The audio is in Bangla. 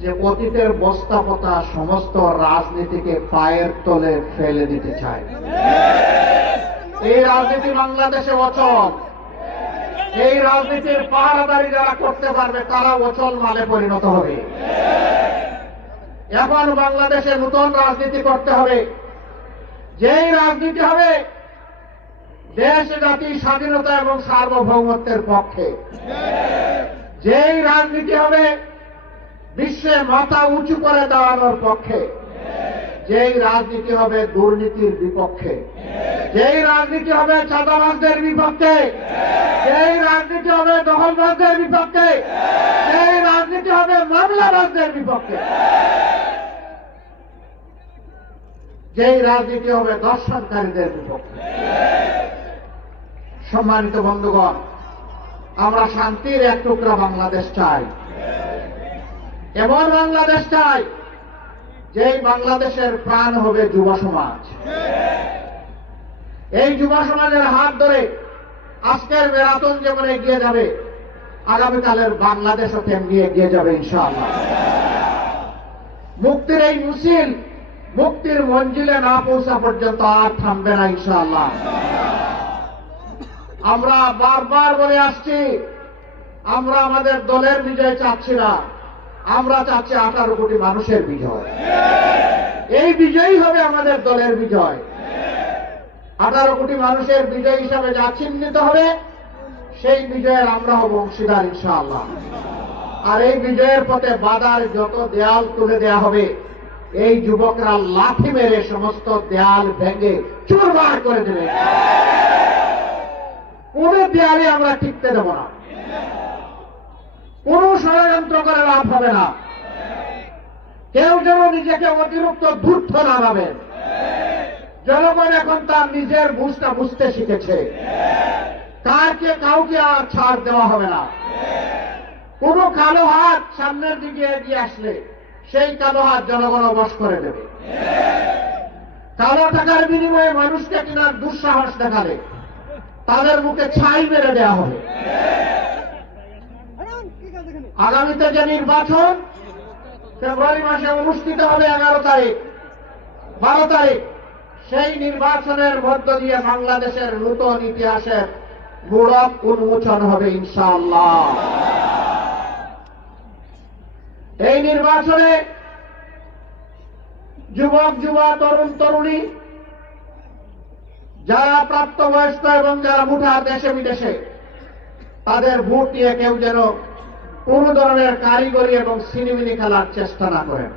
যে অতীতের বস্তাপতা সমস্ত রাজনীতিকে পায়ের তলে ফেলে দিতে চায়। এই রাজনীতি বাংলাদেশে অচল। এই রাজনীতির পাহারাদারি যারা করতে পারবে, তারা অচল মালে পরিণত হবে। এখন বাংলাদেশে নতুন রাজনীতি করতে হবে। যেই রাজনীতি হবে, দেশ, জাতি, স্বাধীনতা এবং সার্বভৌমত্বের পক্ষে। যেই রাজনীতি হবে বিশ্বে মাথা উঁচু করে দাঁড়ানোর পক্ষে, যেই রাজনীতি হবে দুর্নীতির বিপক্ষে, যেই রাজনীতি হবে চাঁদাবাজদের বিপক্ষে, যেই রাজনীতি হবে দখলবাজদের বিপক্ষে, যেই রাজনীতি হবে মামলাবাজদের বিপক্ষে, যেই রাজনীতি হবে দর্শনকারীদের বিপক্ষে। সম্মানিত বন্ধুগণ, আমরা শান্তির এক টুকরা বাংলাদেশ চাই। এমন বাংলাদেশ চাই, যেই বাংলাদেশের প্রাণ হবে যুব সমাজ। এই যুব সমাজের হাত ধরে আজকের বেরাতন যেমন এগিয়ে যাবে, আগামীকালের বাংলাদেশও তেমনি এগিয়ে যাবে, ইনশাআল্লাহ। মুক্তির এই মুসিল মুক্তির মঞ্জিলে না পৌঁছা পর্যন্ত আর থামবে না, ইনশাআল্লাহ। আমরা বারবার বলে আসছি, আমরা আমাদের দলের বিজয় চাচ্ছি না। আমরা চাচ্ছি আঠারো কোটি মানুষের বিজয়। এই বিজয়ই হবে আমাদের দলের বিজয়। আঠারো কোটি মানুষের বিজয় হিসাবে যা চিহ্নিত হবে, সেই বিজয়ের আমরা হব অংশীদার ইনশাআল্লাহ। আর এই বিজয়ের পথে বাধার যত দেয়াল তুলে দেয়া হবে, এই যুবকরা লাঠি মেরে সমস্ত দেয়াল ভেঙে চুরমার করে দেবে। কোন দেয়ালে আমরা টিকতে দেব না। কোন ষড়যন্ত্র করে লাভ হবে না। কেউ যেন নিজেকে অতিরিক্ত ধূর্ত না ভাবেন জনগণ এখন তার নিজের বুঝটা বুঝতে শিখেছে। কারকে কাউকে আর ছাড় দেওয়া হবে না। কোন কালো হাত সামনের দিকে এগিয়ে আসলে সেই কালো হাত জনগণ অবশ করে দেবে। কালো টাকার বিনিময়ে মানুষকে কেনার দুঃসাহস দেখালে তাদের মুখে ছাই মেরে দেওয়া হবে। আগামীতে যে নির্বাচন, ফেব্রুয়ারি মাসে অনুষ্ঠিত হবে এগারো তারিখ। বারো তারিখ, সেই নির্বাচনের মধ্য দিয়ে বাংলাদেশের নূতন ইতিহাসের গুড়ক উন্মোচন হবে ইনশাআল্লাহ। এই নির্বাচনে যুবক, যুবা, তরুণ, তরুণী, যারা প্রাপ্তবয়স্ক এবং যারা মুঠা দেশে বিদেশে তাদের ভোট নিয়ে কেউ যেন কোন ধরনের কারিগরি এবং সিনেমিনি খেলার চেষ্টা না করেন।